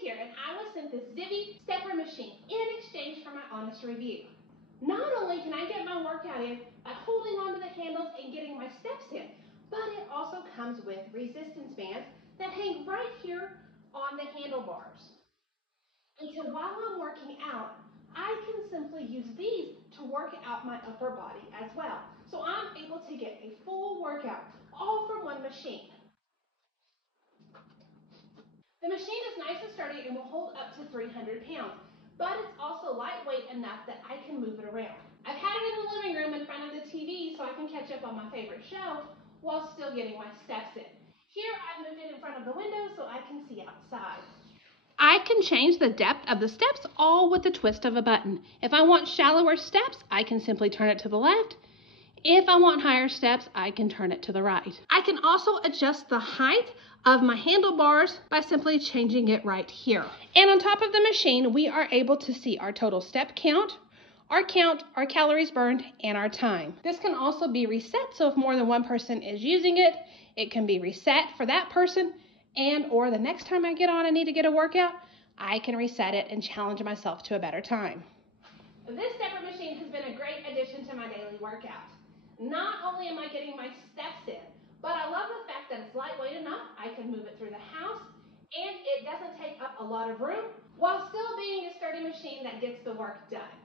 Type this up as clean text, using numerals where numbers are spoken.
here, and I was sent this ZIWWVY stepper machine in exchange for my honest review. Not only can I get my workout in by holding onto the handles and getting my steps in, but it also comes with resistance bands that hang right here on the handlebars. And so while I'm working out, I can simply use these to work out my upper body as well. So I'm able to get a full workout all from one machine. The machine is nice and sturdy and will hold up to 300 pounds, but it's also lightweight enough that I can move it around. I've had it in the living room in front of the TV so I can catch up on my favorite show while still getting my steps in. Here I've moved it in front of the window so I can see outside. I can change the depth of the steps all with the twist of a button. If I want shallower steps, I can simply turn it to the left. If I want higher steps, I can turn it to the right. I can also adjust the height of my handlebars by simply changing it right here. And on top of the machine, we are able to see our total step count, our calories burned, and our time. This can also be reset, so if more than one person is using it, it can be reset for that person, and or the next time I get on and need to get a workout, I can reset it and challenge myself to a better time. This stepper machine has been a great addition to my daily workout. Not only am I getting my steps in, but I love the fact that it's lightweight enough, I can move it through the house, and it doesn't take up a lot of room, while still being a sturdy machine that gets the work done.